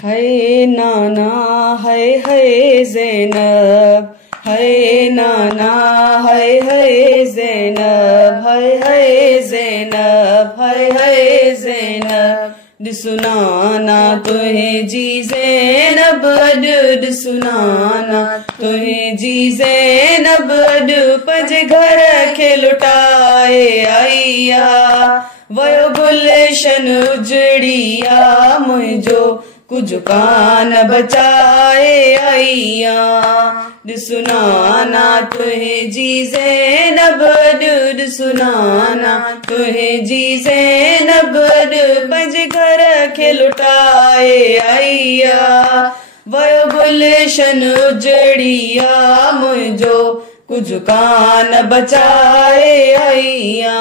है नाना है ज़ैनब, है नाना है ज़ैनब, है ज़ैनब, है ज़ैनब। सुनाना तुहे जी ज़ैनब अड, सुनाना तुहे जी ज़ैनब अड, पंज घर खे लुटाए आईया, वयो गुलशन उजड़िया मुझो कुछ कान बचाए आईया। सुनाना तुहे जी ज़ैनब अड, सुनाना तुहे जी ज़ैनब अड, पंज घर खे लुटाए आईया, वयो गुलशन उजड़िया मुझो कुछ कान बचाए आईया।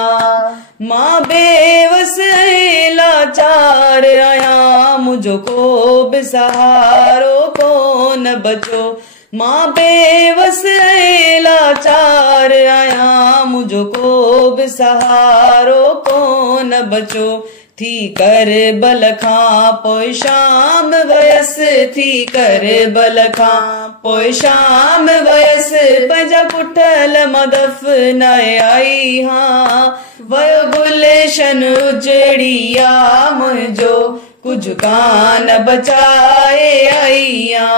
मां बेवस लाचार आया, मुझो को भी सहारो को न बचो। मां बेवस लाचार आया, मुझो को भी सहारो को न बचो। थी कर बल खां पोइ शाम वयस, थी कर बल खां पोइ शाम वयस, पंहिंजा पुठल मदफ न आई हाँ, वयो गुलशन उजड़िया मुझो कुछ कान बचाए आईया।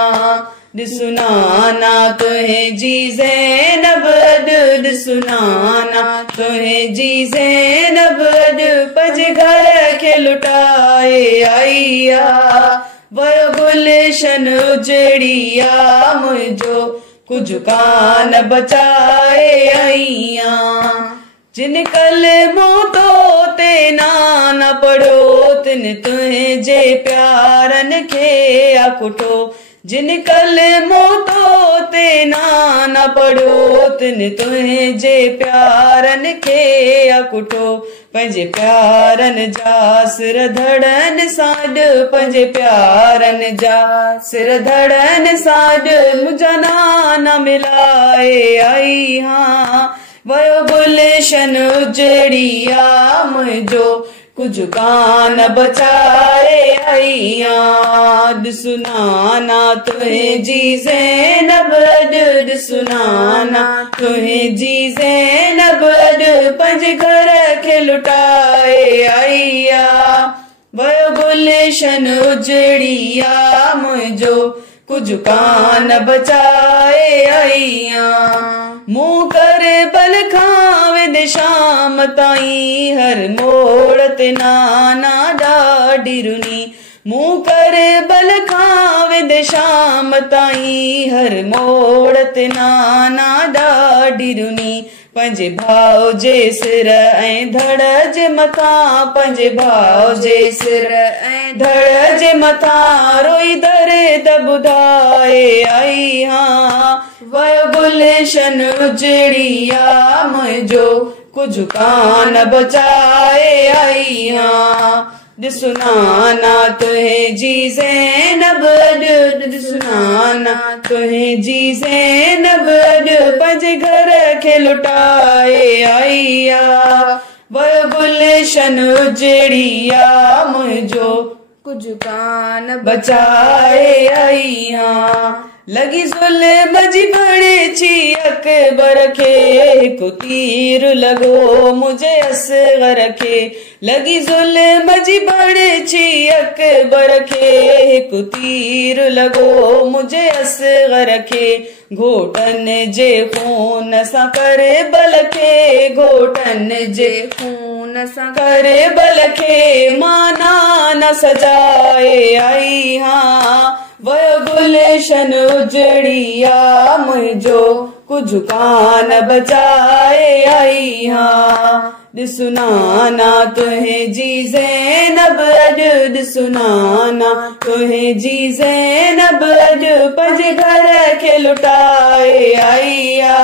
सुनाना तुहे जी ज़ैनब अड, सुनाना तुहे जी ज़ैनब अड, पंज घर खे लुटाए आईया, वयो गुलशन उजड़िया मुझो कुछ कान बचाए आईया। जिन कल मोतो ते नाना पढ़ो, तिन तुझे प्यारन खे अकुटो। जिन कल मोतो ते नाना पढ़ो, तिन तुझे प्यारन खे अकुटो। पंहिंजे प्यारन जा सिर धड़न साड, पंहिंजे प्यारन जा सिर धड़न साड, मुझा नाना मिलाए आई हाँ, वयो गुलशन उजड़िया मुझो कुछ कान बचाए आईया। सुनाना तुहे जी ज़ैनब अड, सुनाना तुहे जी ज़ैनब अड, पंज घर खे लुटाए आईया, वयो गुलशन उजड़िया मुझो कुछ कान बचाए आईया। मुँह कर बल खां वेंदे शाम ताईं, हर मोड़ ते नाना ॾाढी रुनी। मुँह कर बल खां वेंदे शाम ताईं, हर मोड़ ते नाना ॾाढी रुनी। पंहिंजे भाउ जे सिर ऐं धड़ जे मथां, पंहिंजे भाउ जे सिर ऐं धड़ जे मथां रोई दर्द ॿुधाए आई हाँ, वयो गुलशन उजड़िया मुझो कुछ कान बचाए आई हाँ। सुनाना तुहे जी ज़ैनब अड, सुनाना तुहे जी ज़ैनब अड, पंज घर खे लुटाए आईया, वयो गुलशन उजड़िया मुझो कुछ कान बचाए आईया। लगी ज़ुल्म जी बड़े छी अकबर खे, हिकु तीर लगो मुझे असगर खे। लगी ज़ुल्म जी बड़े छी अकबर खे, हिकु तीर लगो मुझे असगर खे। घोटन जे खून सां करे बल खे, घोटन जे खून सां करे बल खे, मां नाना सजाए आई हाँ, वयो गुलशन उजड़िया मुझो कुछ कान बचाए आई हाँ। सुनाना तुहे जी ज़ैनब अड, सुनाना तुहे जी ज़ैनब अड, पंज घर खे लुटाए आईया,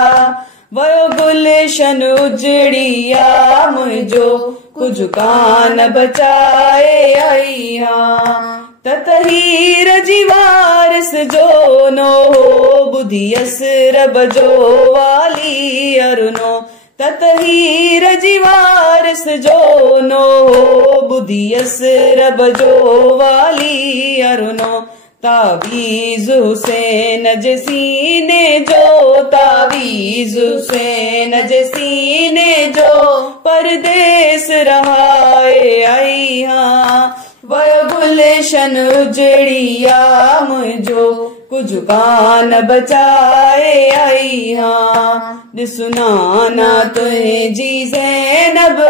वयो गुलशन उजड़िया मुझो कुछ कान बचाए आई हाँ। ततहीर जी वारिस जो नो हो, बुधी असरब जो वाली अरुनो। ततहीर जीवारस जो नो बुधियस रब जो वाली अरुनो तावीज हुसैन जसीने जो तावीज हुसैन जसीने जो परदेस रहाए आई हाँ वह गुलशन उजड़िया मुझो कुछ कान बचाए आई हाँ सुनाना तुहे जी ज़ैनब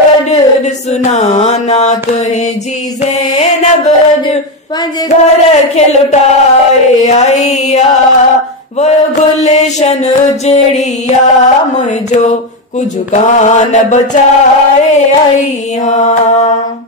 सुनाना तुहे जी ज़ैनब पंज घर के लुटाए आईया वो गुलशन उजड़िया मुझो कुछ कान बचाए आई हाँ।